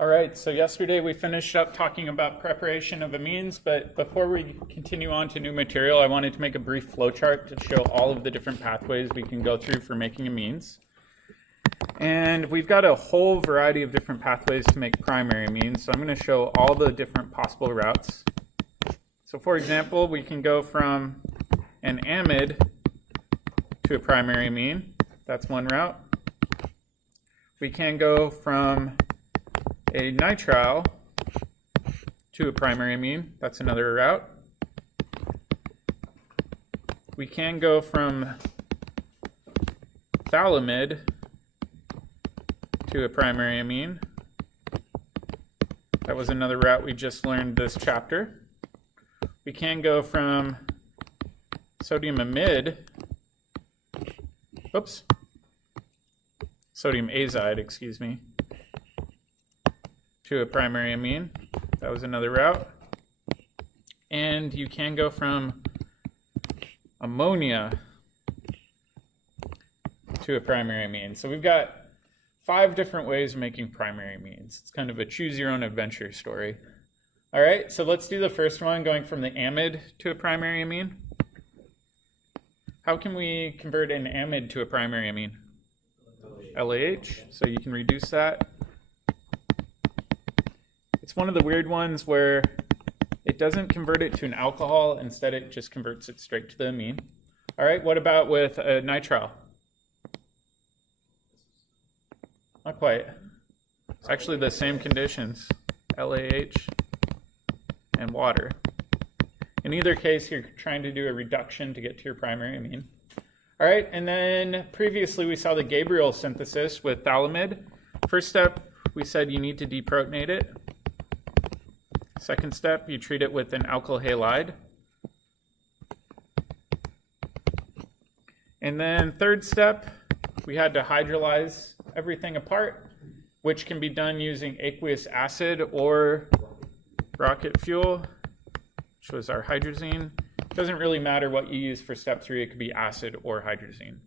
All right, so yesterday we finished up talking about preparation of amines, but before we continue on to new material, I wanted to make a brief flowchart to show all of the different pathways we can go through for making amines. And we've got a whole variety of different pathways to make primary amines, so I'm going to show all the different possible routes. So for example, we can go from an amide to a primary amine. That's one route. We can go from a nitrile to a primary amine. That's another route. We can go from phthalimide to a primary amine. That was another route we just learned this chapter. We can go from sodium azide, excuse me, to a primary amine. That was another route. And you can go from ammonia to a primary amine. So we've got 5 different ways of making primary amines. It's kind of a choose your own adventure story. All right, so let's do the first one, going from the amide to a primary amine. How can we convert an amide to a primary amine? LAH, so you can reduce that. It's one of the weird ones where it doesn't convert it to an alcohol, instead it just converts it straight to the amine. All right, what about with a nitrile? Not quite. It's actually the same conditions, LAH and water. In either case, you're trying to do a reduction to get to your primary amine. All right, and then previously we saw the Gabriel synthesis with phthalimide. First step, we said you need to deprotonate it. Second step, you treat it with an alkyl halide. And then third step, we had to hydrolyze everything apart, which can be done using aqueous acid or rocket fuel, which was our hydrazine. It doesn't really matter what you use for step 3. It could be acid or hydrazine.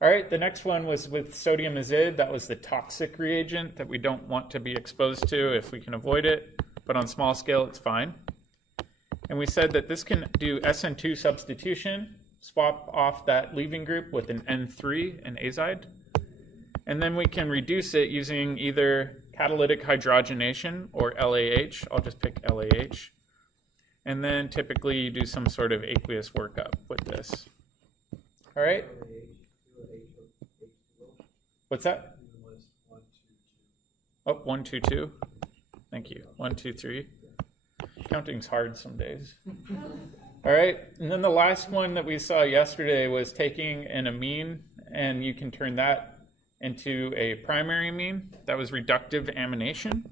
All right, the next one was with sodium azide. That was the toxic reagent that we don't want to be exposed to if we can avoid it, but on small scale it's fine. And we said that this can do SN2 substitution, swap off that leaving group with an N3, an azide. And then we can reduce it using either catalytic hydrogenation or LAH. I'll just pick LAH. And then typically you do some sort of aqueous workup with this. All right? What's that? Oh, 1, 2, 2. Thank you. 1, 2, 3. Counting's hard some days. All right, and then the last one that we saw yesterday was taking an amine, and you can turn that into a primary amine. That was reductive amination,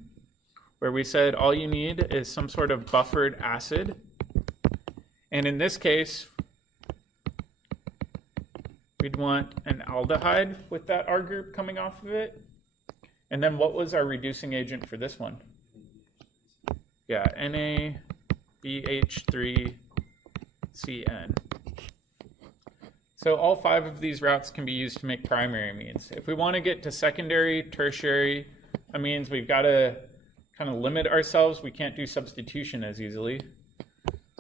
where we said all you need is some sort of buffered acid. And in this case, we'd want an aldehyde with that R group coming off of it. And then what was our reducing agent for this one? Yeah, NaBH3CN. So all 5 of these routes can be used to make primary amines. If we want to get to secondary, tertiary amines, we've got to kind of limit ourselves. We can't do substitution as easily.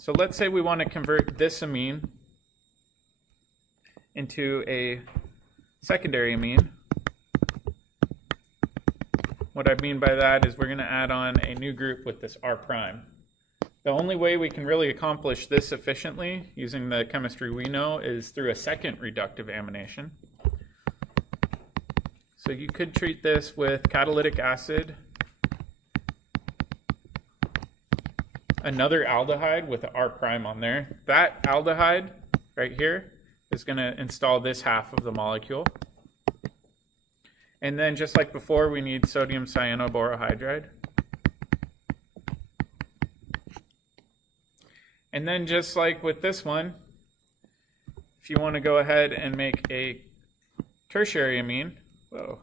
So let's say we want to convert this amine into a secondary amine. What I mean by that is we're going to add on a new group with this R prime. The only way we can really accomplish this efficiently using the chemistry we know is through a second reductive amination. So you could treat this with catalytic acid, another aldehyde with an R prime on there. That aldehyde right here is going to install this half of the molecule. And then just like before, we need sodium cyanoborohydride. And then just like with this one, if you want to go ahead and make a tertiary amine, you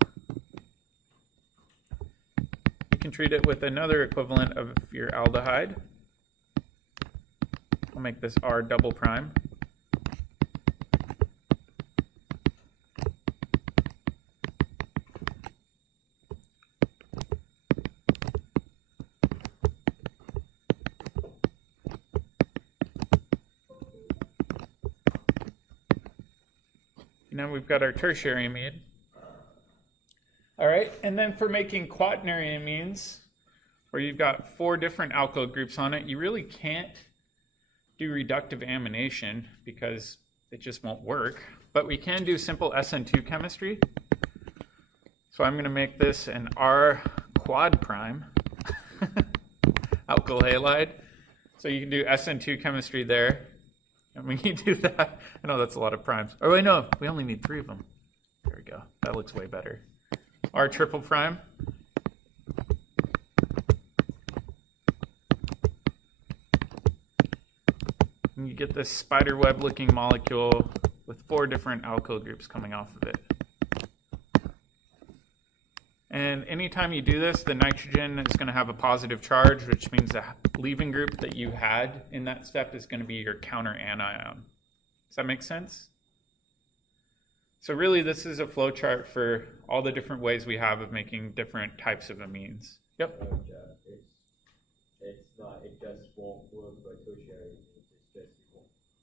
can treat it with another equivalent of your aldehyde. I'll make this R double prime. then we've got our tertiary amine. All right, and then for making quaternary amines, where you've got 4 different alkyl groups on it, you really can't do reductive amination because it just won't work. But we can do simple SN2 chemistry. So I'm going to make this an R quad prime alkyl halide. So you can do SN2 chemistry there. And when you do that, I know that's a lot of primes. Oh, wait, no, we only need 3 of them. There we go. That looks way better. R triple prime. And you get this spider web looking molecule with 4 different alkyl groups coming off of it. And anytime you do this, the nitrogen is going to have a positive charge, which means the leaving group that you had in that step is going to be your counter anion. Does that make sense? So really, this is a flow chart for all the different ways we have of making different types of amines. Yep. It's not, it just won't work for tertiary.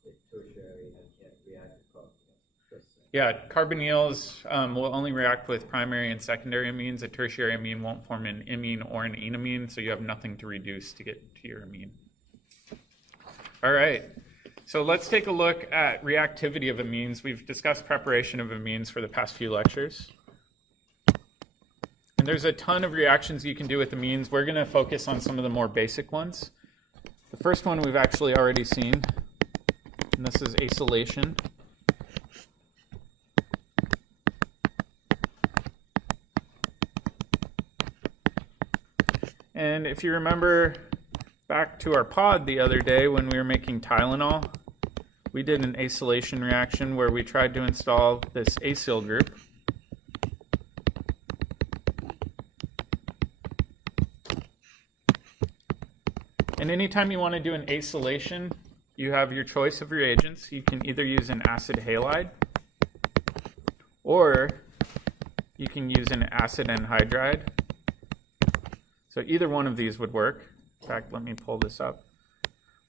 It's tertiary and can't react with carbonyls. Yeah, carbonyls will only react with primary and secondary amines. A tertiary amine won't form an imine or an enamine, so you have nothing to reduce to get to your amine. All right. So let's take a look at reactivity of amines. We've discussed preparation of amines for the past few lectures. And there's a ton of reactions you can do with amines. We're going to focus on some of the more basic ones. The first one we've actually already seen, and this is acylation. And if you remember back to our pod the other day when we were making Tylenol, we did an acylation reaction where we tried to install this acyl group. And anytime you want to do an acylation, you have your choice of reagents. You can either use an acid halide, or you can use an acid anhydride. So either one of these would work. In fact, let me pull this up.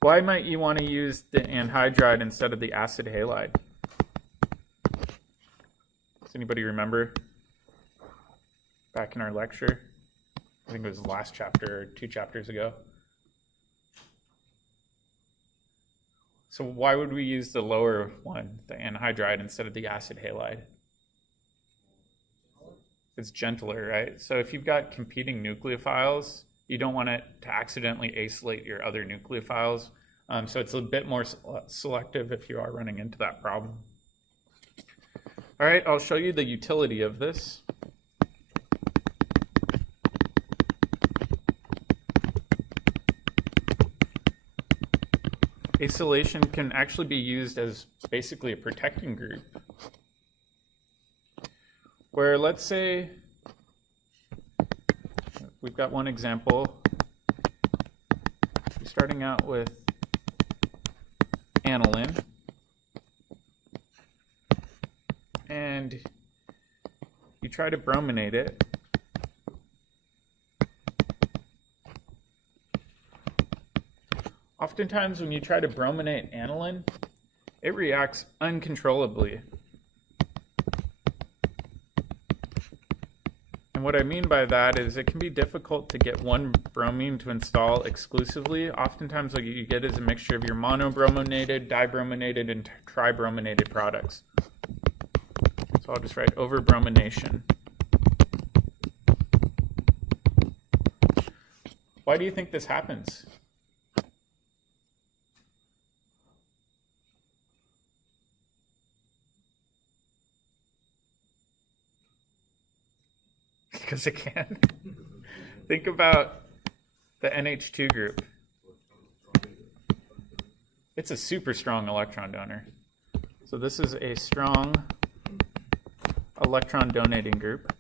Why might you want to use the anhydride instead of the acid halide? Does anybody remember back in our lecture? I think it was the last chapter or 2 chapters ago. So why would we use the lower one, the anhydride, instead of the acid halide? It's gentler, right? So if you've got competing nucleophiles, you don't want it to accidentally acylate your other nucleophiles. So it's a bit more selective if you are running into that problem. All right, I'll show you the utility of this. Acylation can actually be used as basically a protecting group. Where let's say we've got one example. We're starting out with aniline. And you try to brominate it. Oftentimes when you try to brominate aniline, it reacts uncontrollably. And what I mean by that is it can be difficult to get one bromine to install exclusively. Oftentimes what you get is a mixture of your monobrominated, dibrominated, and tribrominated products. So I'll just write overbromination. Why do you think this happens? Because it can. Think about the NH2 group. It's a super strong electron donor. So this is a strong electron donating group,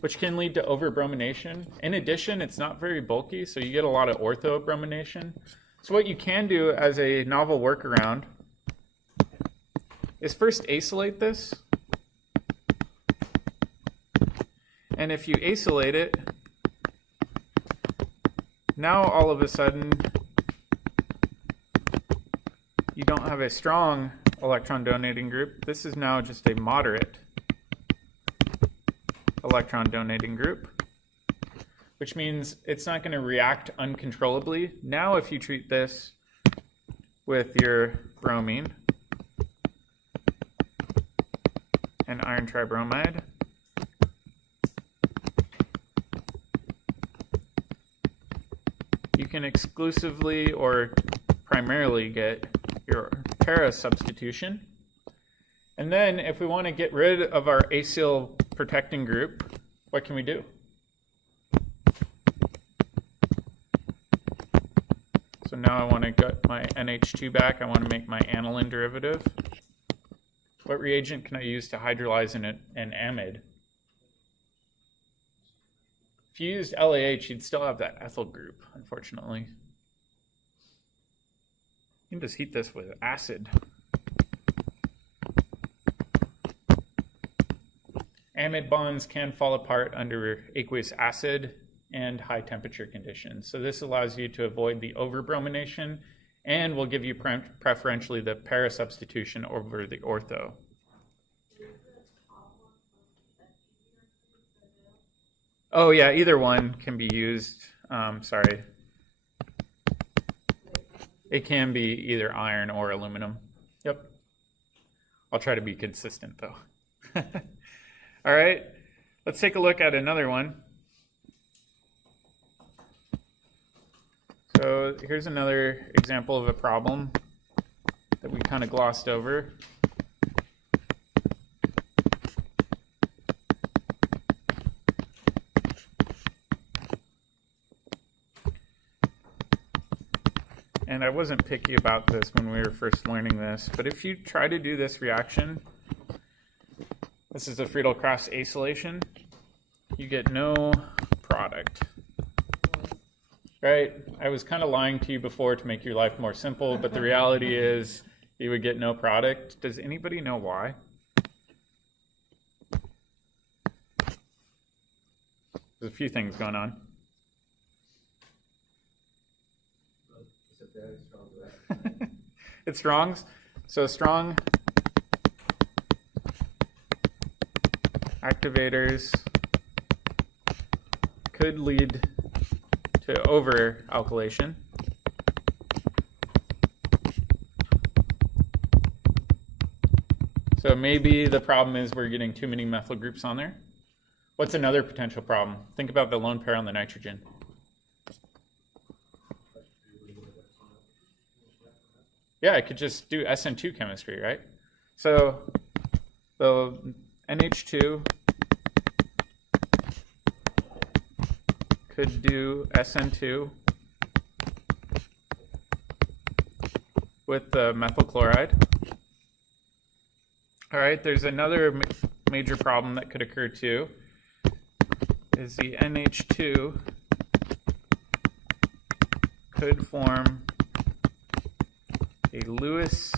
which can lead to overbromination. In addition, it's not very bulky, so you get a lot of orthobromination. So what you can do as a novel workaround is first acylate this. And if you acylate it, now all of a sudden you don't have a strong electron donating group. This is now just a moderate electron donating group, which means it's not going to react uncontrollably. Now if you treat this with your bromine and iron tribromide, you can exclusively or primarily get your para substitution. And then if we want to get rid of our acyl protecting group, what can we do? So now I want to get my NH2 back. I want to make my aniline derivative. What reagent can I use to hydrolyze an amide? If you used LAH, you'd still have that ethyl group, unfortunately. You can just heat this with acid. Amide bonds can fall apart under aqueous acid and high temperature conditions. So this allows you to avoid the overbromination and will give you preferentially the para substitution over the ortho. Oh yeah, either one can be used. Sorry. It can be either iron or aluminum. Yep. I'll try to be consistent though. All right, let's take a look at another one. So here's another example of a problem that we kind of glossed over. And I wasn't picky about this when we were first learning this, but if you try to do this reaction, this is a Friedel-Crafts acylation, you get no product. Right? I was kind of lying to you before to make your life more simple, but the reality is you would get no product. Does anybody know why? There's a few things going on. It's a very strong reaction. It's strong. So strong activators could lead to over-alkylation. So maybe the problem is we're getting too many methyl groups on there. What's another potential problem? Think about the lone pair on the nitrogen. Yeah, I could just do SN2 chemistry, right? So the NH2 could do SN2 with the methyl chloride. All right, there's another major problem that could occur too, is the NH2 could form a Lewis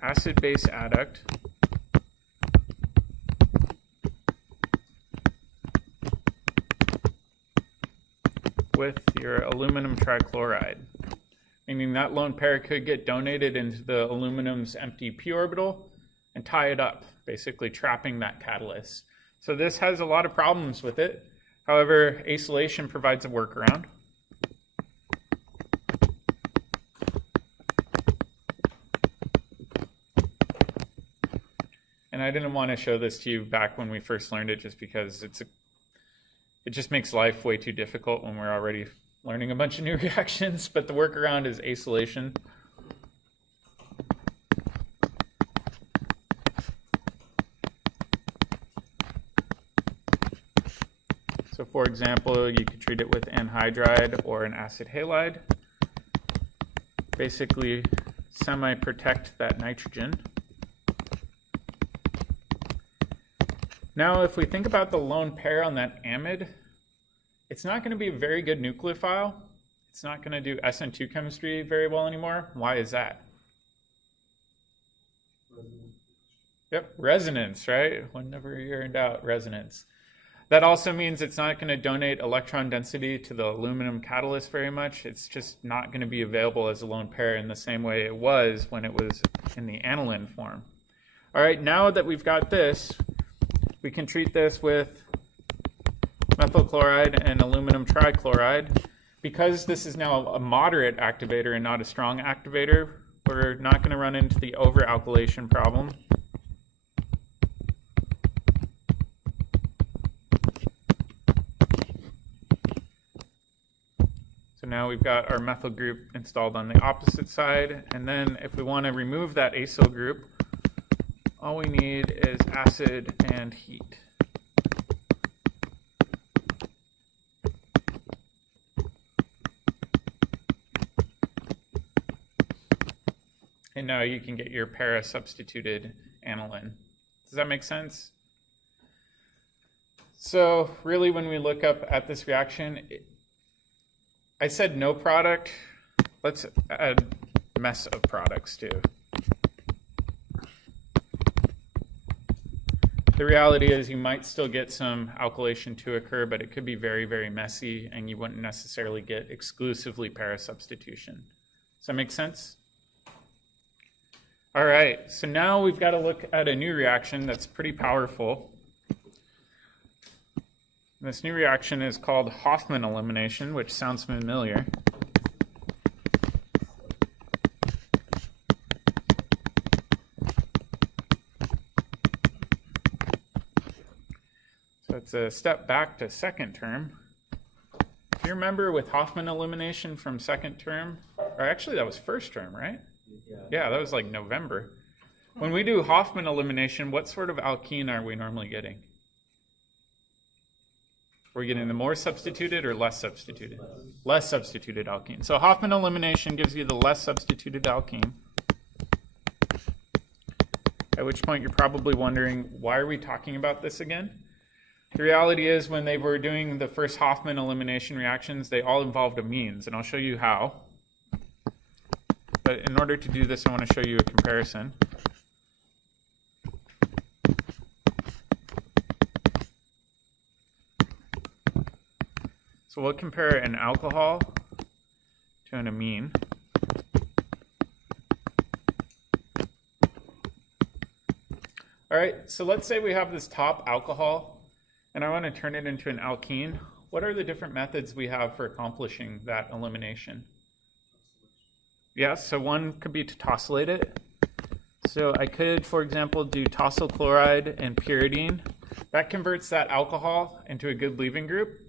acid-base adduct with your aluminum trichloride, meaning that lone pair could get donated into the aluminum's empty p orbital and tie it up, basically trapping that catalyst. So this has a lot of problems with it. However, acylation provides a workaround. And I didn't want to show this to you back when we first learned it just because it just makes life way too difficult when we're already learning a bunch of new reactions, but the workaround is acylation. So for example, you could treat it with anhydride or an acid halide. Basically semi-protect that nitrogen. Now, if we think about the lone pair on that amide, it's not going to be a very good nucleophile. It's not going to do SN2 chemistry very well anymore. Why is that? Yep, resonance, right? Whenever you're in doubt, resonance. That also means it's not going to donate electron density to the aluminum catalyst very much. It's just not going to be available as a lone pair in the same way it was when it was in the aniline form. All right, now that we've got this, we can treat this with methyl chloride and aluminum trichloride. Because this is now a moderate activator and not a strong activator, we're not going to run into the over-alkylation problem. So now we've got our methyl group installed on the opposite side, and then if we want to remove that acyl group, all we need is acid and heat. And now you can get your para-substituted aniline. Does that make sense? So really, when we look up at this reaction, I said no product. Let's add mess of products too. The reality is you might still get some alkylation to occur, but it could be very, very messy, and you wouldn't necessarily get exclusively para-substitution. Does that make sense? All right, so now we've got to look at a new reaction that's pretty powerful. This new reaction is called Hofmann Elimination, which sounds familiar. So it's a step back to second term. If you remember with Hofmann Elimination from second term, or actually that was first term, right? Yeah, that was like November. When we do Hofmann elimination, what sort of alkene are we normally getting? We're getting the more substituted or less substituted? Less substituted alkene. So Hofmann elimination gives you the less substituted alkene. At which point you're probably wondering, why are we talking about this again? The reality is when they were doing the first Hofmann elimination reactions, they all involved amines, and I'll show you how. But in order to do this, I want to show you a comparison. So we'll compare an alcohol to an amine. All right, so let's say we have this top alcohol, and I want to turn it into an alkene. What are the different methods we have for accomplishing that elimination? Yeah, so one could be to tosylate it. So I could, for example, do tosyl chloride and pyridine. That converts that alcohol into a good leaving group,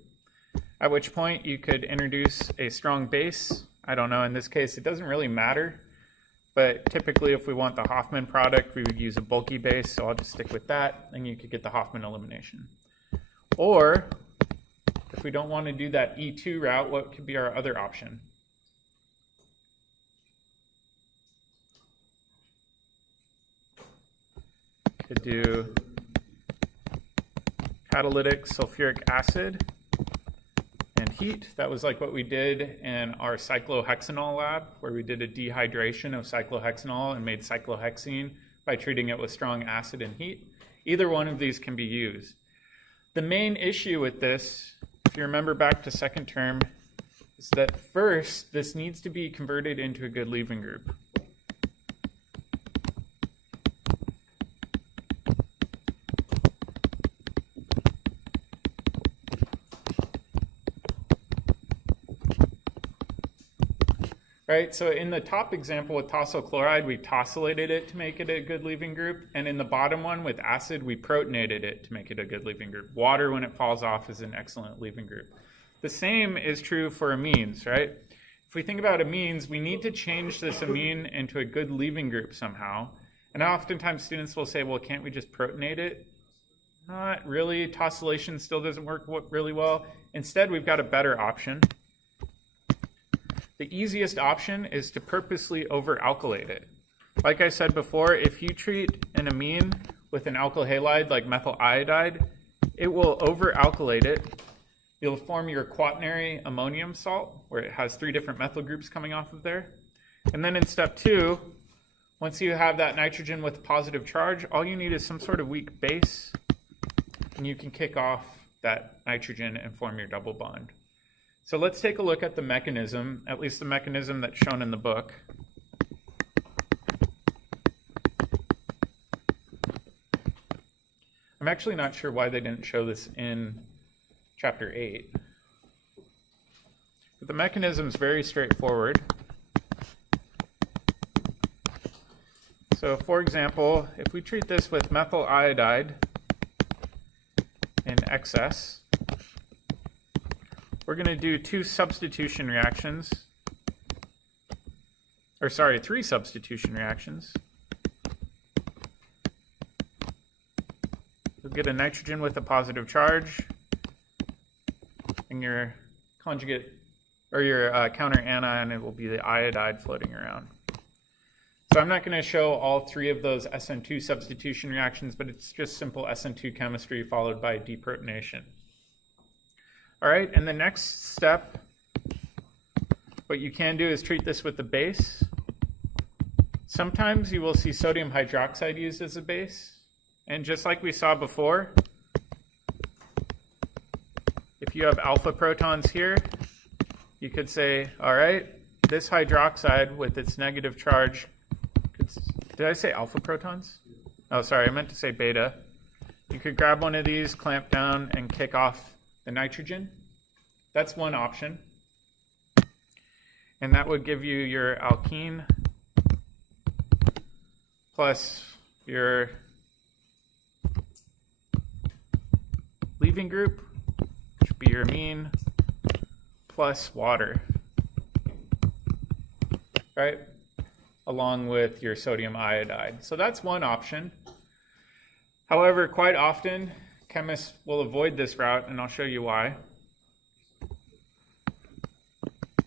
at which point you could introduce a strong base. I don't know, in this case, it doesn't really matter. But typically, if we want the Hofmann product, we would use a bulky base, so I'll just stick with that, and you could get the Hofmann elimination. Or, if we don't want to do that E2 route, what could be our other option? Could do catalytic sulfuric acid and heat. That was like what we did in our cyclohexanol lab, where we did a dehydration of cyclohexanol and made cyclohexene by treating it with strong acid and heat. Either one of these can be used. The main issue with this, if you remember back to second term, is that first, this needs to be converted into a good leaving group. Right, so in the top example with tosyl chloride, we tosylated it to make it a good leaving group. And in the bottom one with acid, we protonated it to make it a good leaving group. Water, when it falls off, is an excellent leaving group. The same is true for amines, right? If we think about amines, we need to change this amine into a good leaving group somehow. And oftentimes students will say, well, can't we just protonate it? Not really. Tosylation still doesn't work really well. Instead, we've got a better option. The easiest option is to purposely over-alkylate it. Like I said before, if you treat an amine with an alkyl halide like methyl iodide, it will over-alkylate it. You'll form your quaternary ammonium salt, where it has 3 different methyl groups coming off of there. And then in step 2, once you have that nitrogen with positive charge, all you need is some sort of weak base, and you can kick off that nitrogen and form your double bond. So let's take a look at the mechanism, at least the mechanism that's shown in the book. I'm actually not sure why they didn't show this in chapter 8. But the mechanism is very straightforward. So for example, if we treat this with methyl iodide in excess, we're going to do three substitution reactions. You'll get a nitrogen with a positive charge, and your conjugate, or your counter anion, it will be the iodide floating around. So I'm not going to show all three of those SN2 substitution reactions, but it's just simple SN2 chemistry followed by deprotonation. All right, and the next step, what you can do is treat this with the base. Sometimes you will see sodium hydroxide used as a base. And just like we saw before, if you have alpha protons here, you could say, all right, this hydroxide with its negative charge, did I say alpha protons? Oh, sorry, I meant to say beta. You could grab one of these, clamp down, and kick off the nitrogen. That's one option. And that would give you your alkene plus your leaving group, which would be your amine, plus water, right? Along with your sodium iodide. So that's one option. However, quite often, chemists will avoid this route, and I'll show you why.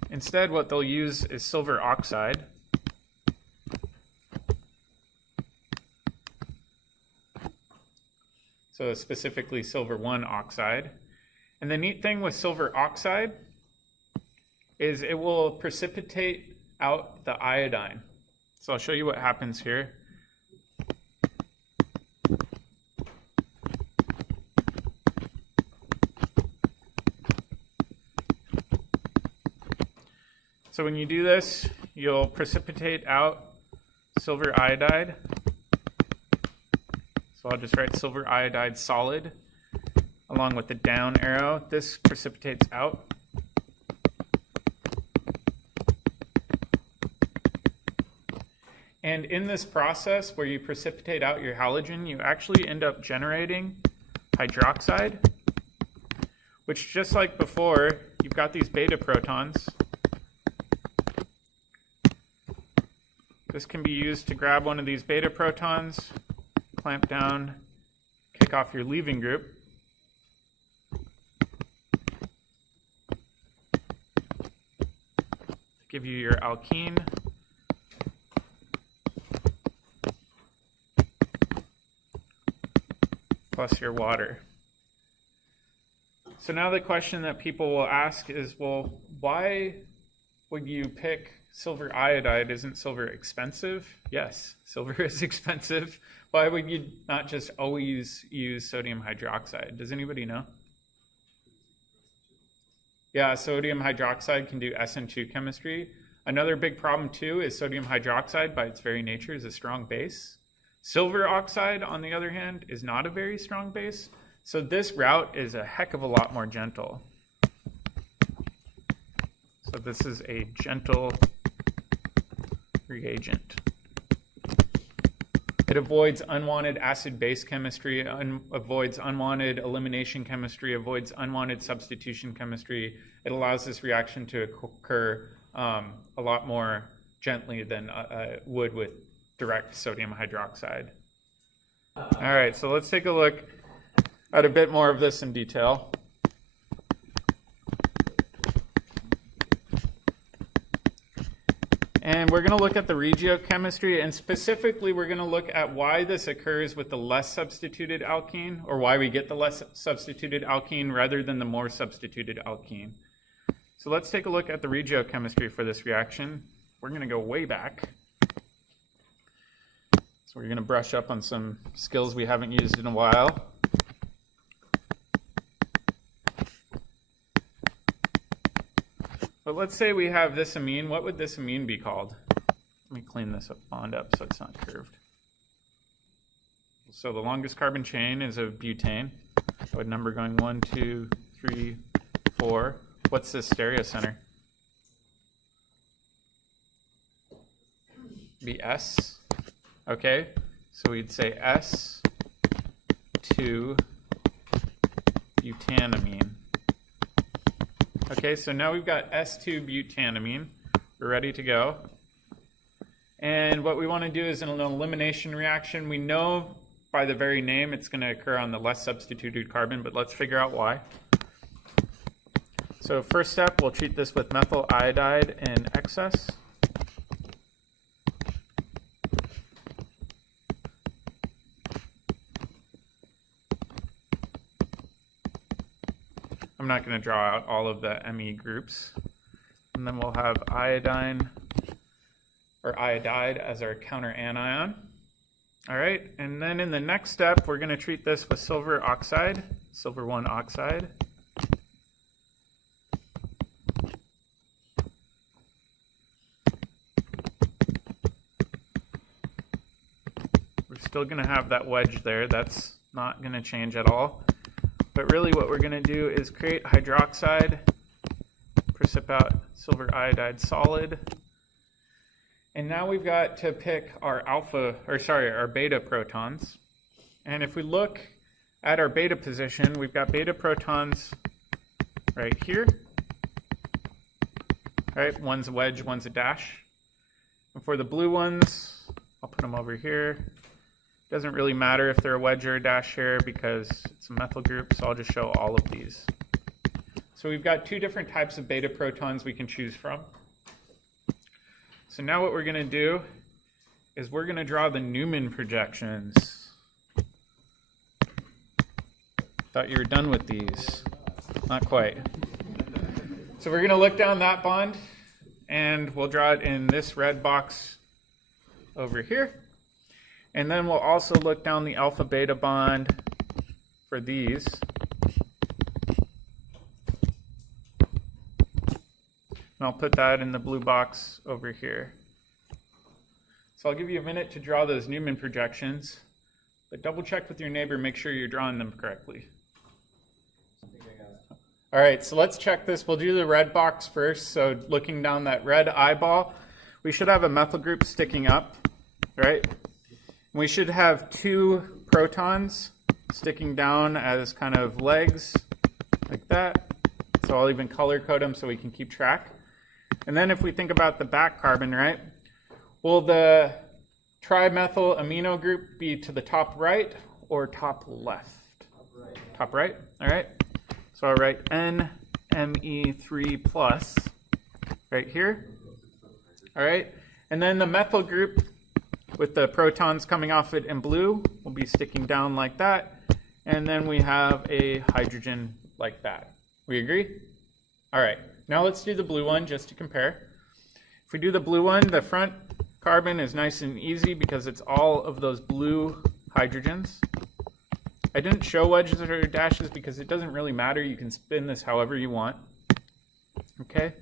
Instead, what they'll use is silver oxide. So specifically silver 1 oxide. And the neat thing with silver oxide is it will precipitate out the iodine. So I'll show you what happens here. So when you do this, you'll precipitate out silver iodide. So I'll just write silver iodide solid along with the down arrow. This precipitates out. And in this process where you precipitate out your halogen, you actually end up generating hydroxide, which just like before, you've got these beta protons. This can be used to grab one of these beta protons, clamp down, kick off your leaving group. Give you your alkene. Plus your water. So now the question that people will ask is, well, why would you pick silver iodide? Isn't silver expensive? Yes, silver is expensive. Why would you not just always use sodium hydroxide? Does anybody know? Yeah, sodium hydroxide can do SN2 chemistry. Another big problem too is sodium hydroxide by its very nature is a strong base. Silver oxide, on the other hand, is not a very strong base. So this route is a heck of a lot more gentle. So this is a gentle reagent. It avoids unwanted acid-base chemistry, avoids unwanted elimination chemistry, avoids unwanted substitution chemistry. It allows this reaction to occur a lot more gently than would with direct sodium hydroxide. All right, so let's take a look at a bit more of this in detail. And we're going to look at the regiochemistry, and specifically we're going to look at why this occurs with the less substituted alkene, or why we get the less substituted alkene rather than the more substituted alkene. So let's take a look at the regiochemistry for this reaction. We're going to go way back. So we're going to brush up on some skills we haven't used in a while. But let's say we have this amine. What would this amine be called? Let me clean this bond up so it's not curved. So the longest carbon chain is a butane. So a number going 1, 2, 3, 4. What's the stereocenter? Be S. Okay, so we'd say S2 butanamine. Okay, so now we've got S2 butanamine. We're ready to go. And what we want to do is an elimination reaction. We know by the very name it's going to occur on the less substituted carbon, but let's figure out why. So first step, we'll treat this with methyl iodide in excess. I'm not going to draw out all of the Me groups. And then we'll have iodine or iodide as our counter anion. All right, and then in the next step, we're going to treat this with silver oxide, silver 1 oxide. We're still going to have that wedge there. That's not going to change at all. But really what we're going to do is create hydroxide, precipitate silver iodide solid. And now we've got to pick our our beta protons. And if we look at our beta position, we've got beta protons right here. All right, one's a wedge, one's a dash. And for the blue ones, I'll put them over here. Doesn't really matter if they're a wedge or a dash here because it's a methyl group, so I'll just show all of these. So we've got 2 different types of beta protons we can choose from. So now what we're going to do is we're going to draw the Newman projections. Thought you were done with these. Not quite. So we're going to look down that bond, and we'll draw it in this red box over here. And then we'll also look down the alpha-beta bond for these. And I'll put that in the blue box over here. So I'll give you a minute to draw those Newman projections, but double check with your neighbor, make sure you're drawing them correctly. All right, so let's check this. We'll do the red box first. So looking down that red eyeball, we should have a methyl group sticking up, right? We should have 2 protons sticking down as kind of legs, like that. So I'll even color code them so we can keep track. And then if we think about the back carbon, right? Will the trimethyl amino group be to the top right or top left? Top right. All right. So I'll write NMe3 plus right here. All right. And then the methyl group with the protons coming off it in blue will be sticking down like that. And then we have a hydrogen like that. We agree? All right. Now let's do the blue one just to compare. If we do the blue one, the front carbon is nice and easy because it's all of those blue hydrogens. I didn't show wedges or dashes because it doesn't really matter. You can spin this however you want. Okay.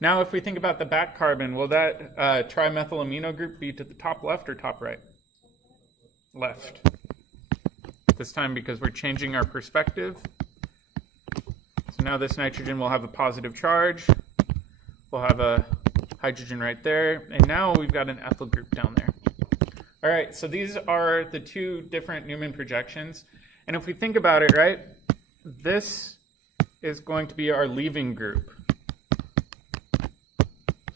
Now if we think about the back carbon, will that trimethyl amino group be to the top left or top right? Left. This time because we're changing our perspective. So now this nitrogen will have a positive charge. We'll have a hydrogen right there. And now we've got an ethyl group down there. All right, so these are the 2 different Newman projections. And if we think about it, right, this is going to be our leaving group.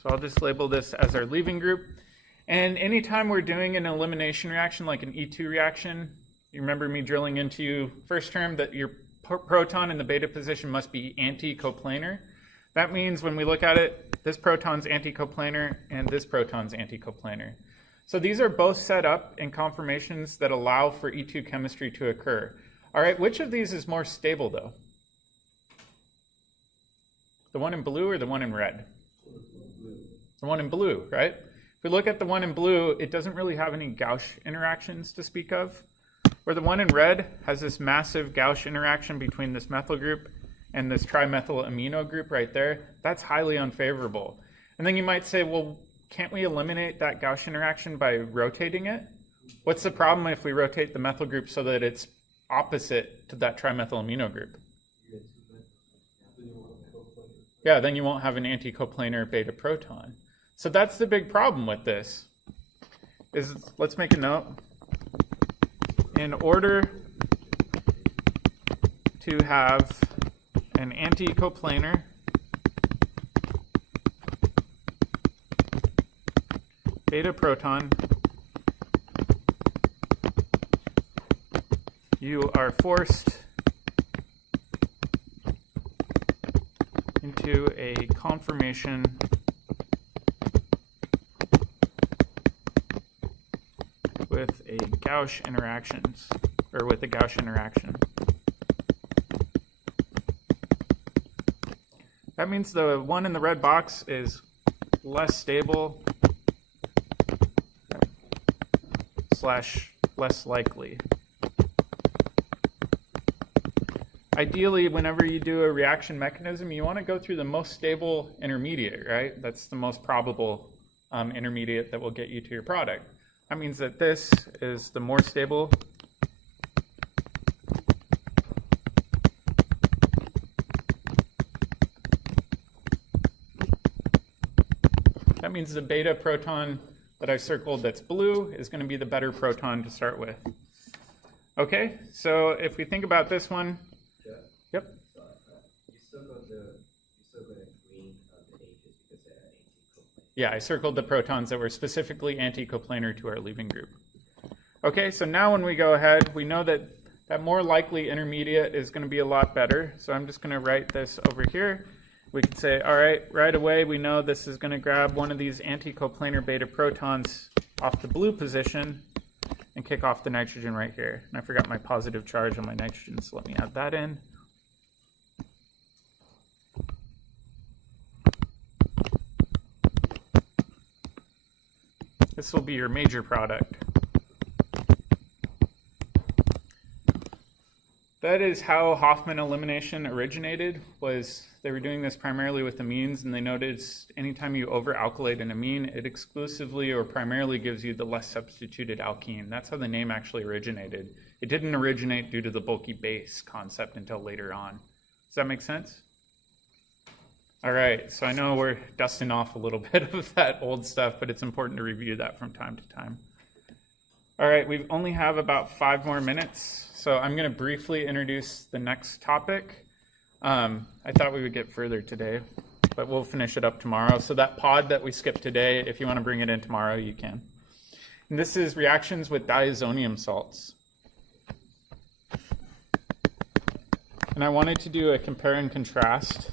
So I'll just label this as our leaving group. And anytime we're doing an elimination reaction, like an E2 reaction, you remember me drilling into you first term that your proton in the beta position must be anti-coplanar. That means when we look at it, this proton's anti-coplanar and this proton's anti-coplanar. So these are both set up in conformations that allow for E2 chemistry to occur. All right, which of these is more stable though? The one in blue or the one in red? The one in blue, right? If we look at the one in blue, it doesn't really have any Gauss interactions to speak of. Where the one in red has this massive Gauss interaction between this methyl group and this trimethyl amino group right there, that's highly unfavorable. And then you might say, well, can't we eliminate that Gauss interaction by rotating it? What's the problem if we rotate the methyl group so that it's opposite to that trimethyl amino group? Yeah, then you won't have an anti-coplanar beta proton. So that's the big problem with this. Let's make a note. In order to have an anti-coplanar beta proton, you are forced into a conformation with a Gauss interactions, or with a Gauss interaction. That means the one in the red box is less stable / less likely. Ideally, whenever you do a reaction mechanism, you want to go through the most stable intermediate, right? That's the most probable intermediate that will get you to your product. That means that this is the more stable that means the beta proton that I circled that's blue is going to be the better proton to start with. Okay, so if we think about this one, yep. You circled the green of the H's because they're anti-coplanar. Yeah, I circled the protons that were specifically anti-coplanar to our leaving group. Okay, so now when we go ahead, we know that that more likely intermediate is going to be a lot better. So I'm just going to write this over here. We can say, all right, right away we know this is going to grab one of these anti-coplanar beta protons off the blue position and kick off the nitrogen right here. And I forgot my positive charge on my nitrogen, so let me add that in. This will be your major product. That is how Hofmann elimination originated. Was they were doing this primarily with amines, and they noticed anytime you over-alkylate an amine, it exclusively or primarily gives you the less substituted alkene. That's how the name actually originated. It didn't originate due to the bulky base concept until later on. Does that make sense? All right, so I know we're dusting off a little bit of that old stuff, but it's important to review that from time to time. All right, we only have about 5 more minutes. So I'm going to briefly introduce the next topic. I thought we would get further today, but we'll finish it up tomorrow. So that pod that we skipped today, if you want to bring it in tomorrow, you can. And this is reactions with diazonium salts. And I wanted to do a compare and contrast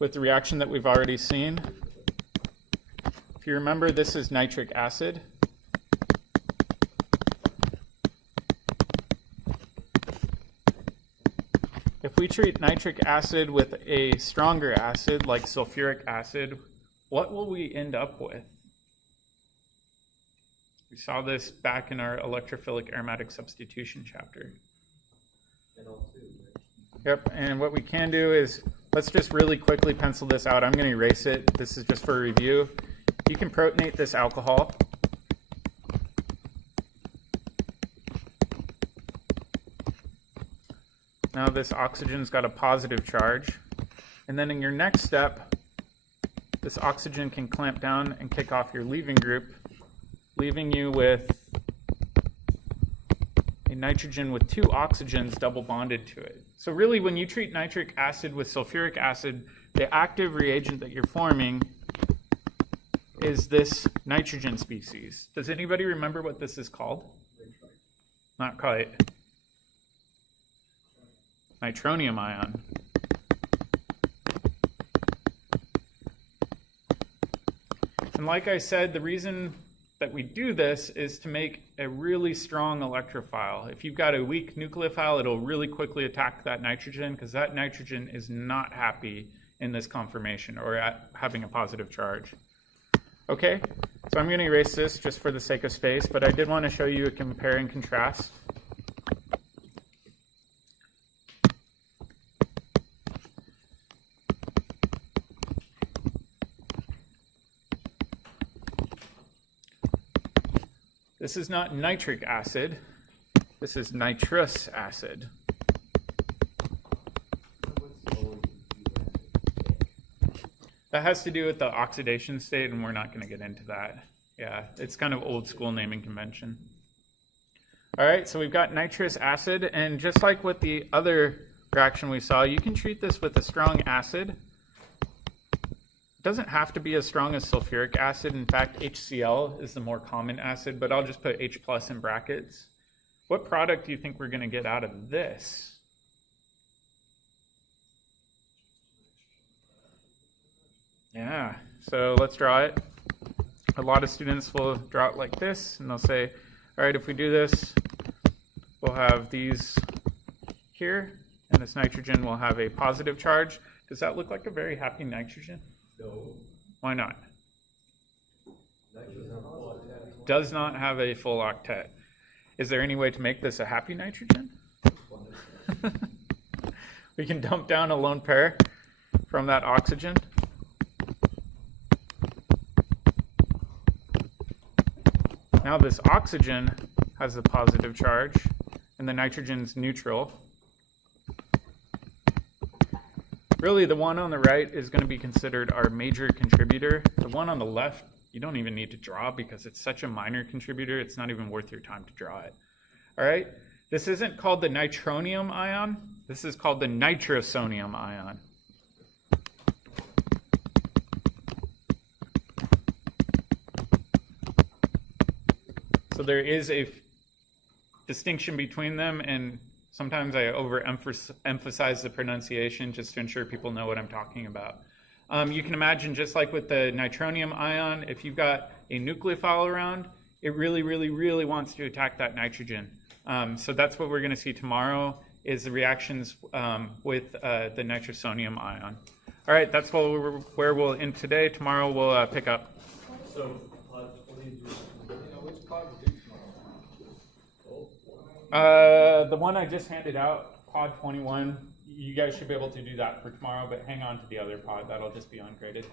with the reaction that we've already seen. If you remember, this is nitric acid. If we treat nitric acid with a stronger acid like sulfuric acid, what will we end up with? We saw this back in our electrophilic aromatic substitution chapter. Yep, and what we can do is, let's just really quickly pencil this out. I'm going to erase it. This is just for review. You can protonate this alcohol. Now this oxygen's got a positive charge. And then in your next step, this oxygen can clamp down and kick off your leaving group, leaving you with a nitrogen with 2 oxygens double bonded to it. So really, when you treat nitric acid with sulfuric acid, the active reagent that you're forming is this nitrogen species. Does anybody remember what this is called? Not quite. Nitronium ion. And like I said, the reason that we do this is to make a really strong electrophile. If you've got a weak nucleophile, it'll really quickly attack that nitrogen because that nitrogen is not happy in this conformation or at having a positive charge. Okay, so I'm going to erase this just for the sake of space, but I did want to show you a compare and contrast. This is not nitric acid. This is nitrous acid. That has to do with the oxidation state, and we're not going to get into that. Yeah, it's kind of old school naming convention. All right, so we've got nitrous acid, and just like with the other reaction we saw, you can treat this with a strong acid. It doesn't have to be as strong as sulfuric acid. In fact, HCl is the more common acid, but I'll just put H plus in brackets. What product do you think we're going to get out of this? Yeah, so let's draw it. A lot of students will draw it like this, and they'll say, all right, if we do this, we'll have these here, and this nitrogen will have a positive charge. Does that look like a very happy nitrogen? No. Why not? Nitrogen Does not have a full octet. Is there any way to make this a happy nitrogen? We can dump down a lone pair from that oxygen. Now this oxygen has a positive charge, and the nitrogen's neutral. Really, the one on the right is going to be considered our major contributor. The one on the left, you don't even need to draw because it's such a minor contributor, it's not even worth your time to draw it. All right? This isn't called the nitronium ion. This is called the nitrosonium ion. So there is a distinction between them, and sometimes I overemphasize the pronunciation just to ensure people know what I'm talking about. You can imagine, just like with the nitronium ion, if you've got a nucleophile around, it really, really, really wants to attack that nitrogen. So that's what we're going to see tomorrow, is the reactions with the nitrosonium ion. All right, that's where we'll end today. Tomorrow we'll pick up. So, what do you do? Which pod would do tomorrow? The one I just handed out, pod 21, you guys should be able to do that for tomorrow, but hang on to the other pod. That'll just be ungraded.